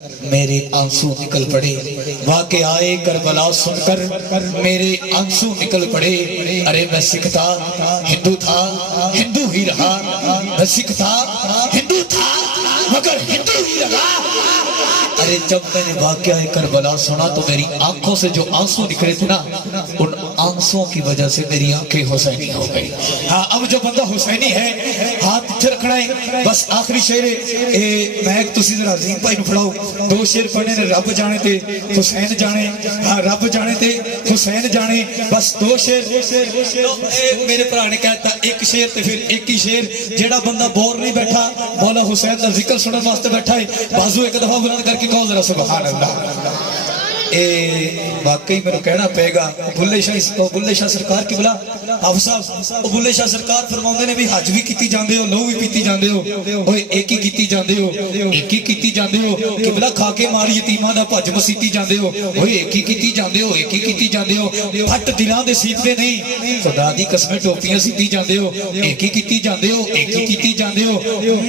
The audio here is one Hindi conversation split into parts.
मेरे आंसू निकल पड़े। वाक़े आए करबला सुनकर मेरे आंसू निकल पड़े। अरे मैं सिख था, हिंदू था, हिंदू ही रहा। मैं सिख था, हिंदू था, मगर हिंदू ही रहा। अरे जब मैंने वाक़या करबला सुना तो मेरी आंखों से जो आंसू निकले थे ना, उन आंसुओं की वजह से मेरी आंखें हुसैनी हो गई। हाँ, अब जो बंदा हुसैनी है हाथ इत्थे रखना है। बस आखिरी शेर मैं तुसी जरा अजीम भाई नूं फड़ाओ। दो शेर पढ़ने ने, रब जाने ते हुसैन जाने। हाँ, रब जाने ते हुसैन जाने। बस दो शेर मेरे भरा ने कहता एक शेर ते फिर एक ही शेर। जेड़ा बंदा बोर नहीं बैठा, मौला हुसैन का जिक्र सुनने वास्ते बैठा है, बाजू एक दफा बुलंद करके कहो जरा सुभान अल्लाह। वाकई मेरे कहना पेगा। बुल्ले शाह सरकार की बुला हाफिज़ साहब, बुल्ले शाह सरकार फरमाते ने भी हज भी की जाते हो, लहू भी पीती जाते हो, एक ही की जाते हो, एक ही की जाते हो। किबला खा के मार यतीमां दा भज मसीती जाते हो, एक ही की जाते हो, एक ही की जाते हो। फट दिलां दे सीतदे नहीं, खुदा दी कसमें टोपियां सीती जाते हो, एक ही की जाते हो, एक ही की जाते हो।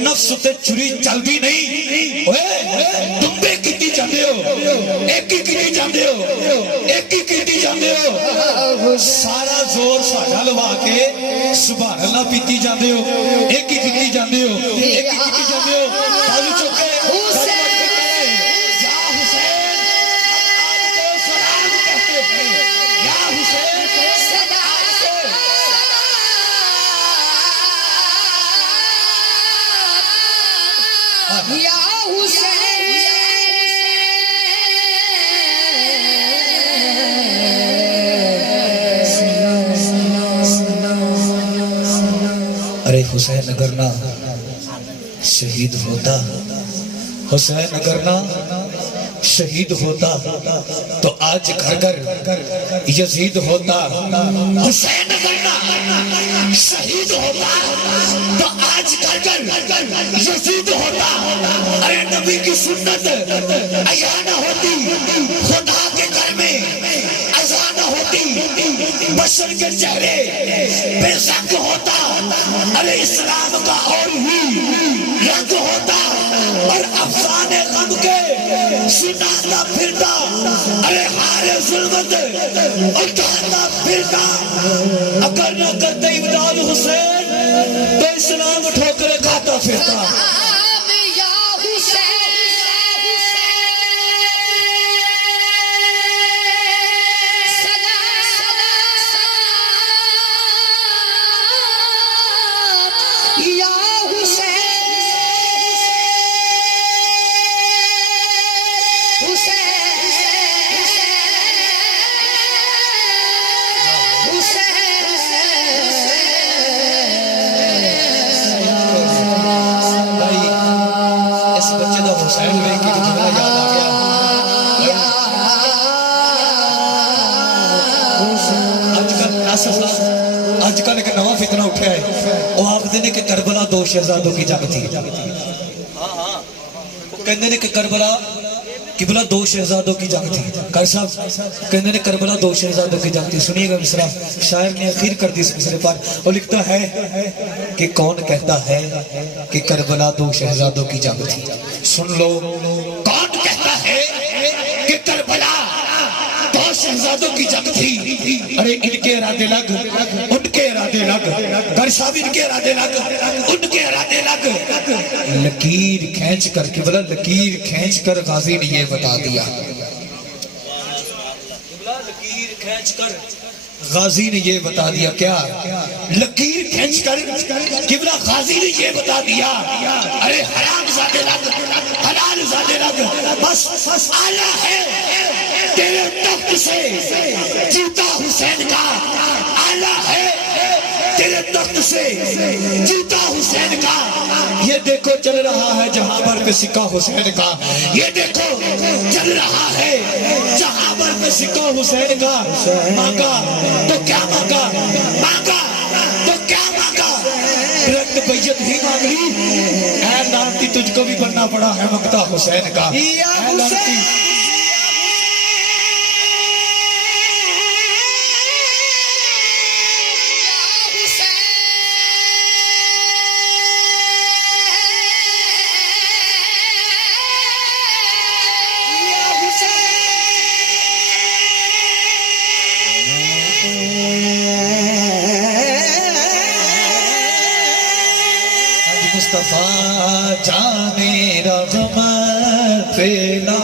नफ्स ते छुरी चलदी नहीं, दुंबे की जाते हो, एक ही की जाते हो, एक ही की जाते हो। सारा जोर साडा लवा के सुभान अल्लाह पीती जाते हो, एक ही की जाते हो, एक ही की जाते हो। बाजू चुके अरे हुसैन अगर ना शहीद होता, हुसैन अगर ना शहीद होता तो आज घर घर यजीद होता। हुसैन अगर ना शहीद होता तो आज घर घर यजीद होता। अरे नबी की सुन्नत अया न होती, खुदा के घर में अज़ा न होती, बशर के चेहरे बेशक होता। अरे इस्लाम का और ही रंग होता और अफसाने गम के सुनाता फिरता। अरे हारे जुल्मत उठाता फिरता। अगर न करते इमदाद हुसैन तो इस्लाम ठोकरे खाता फिरता। आजकल एक नवा फितना उठा है, वो आखते ने कि करबला दो शहजादों की जंग थी। कहते ने कि करबला किबला दो शहजादों की जंग थी। कारी साहब कहते ने करबला दो शहजादों की जंग थी। सुनिएगा मिसरा, शायर ने आखिर कर दी इस मिसरे पर। वो लिखता है कि कौन कहता है कि करबला दो शहजादों की जंग थी। सुन लो, कौन कहता है कि करबला दो शहजादों की जंग थी। अरे इनके इरादे लग, उनके इरादे लग, कारी साहब इनके इरादे लग, उनके इरादे लग। लकीर खींच कर, केवल लकीर खींच कर गाजी ने ये बता दिया। लकीर खींच कर गाजी ने ये बता दिया। क्या लकीर खींच कर किबला गाजी ने ये बता दिया। अरे हराम ज़ादे लग, हलाल ज़ादे लग, बस आला है तेरे तख्त से जूता हुसैन का। आला है तेरे तख्त से जूता हुसैन का। ये देखो चल रहा है जहां पर पे सिक्का हुसैन का। ये देखो चल रहा है जहां पर पे सिक्का हुसैन का। मांगा तो क्या मांगा, मांगा तो क्या मांगा, रक्त बैयत ही मांग ली। ऐ लानती तुझको भी बनना पड़ा है मक्ता हुसैन का। मुस्तफा जाने रहमत फैला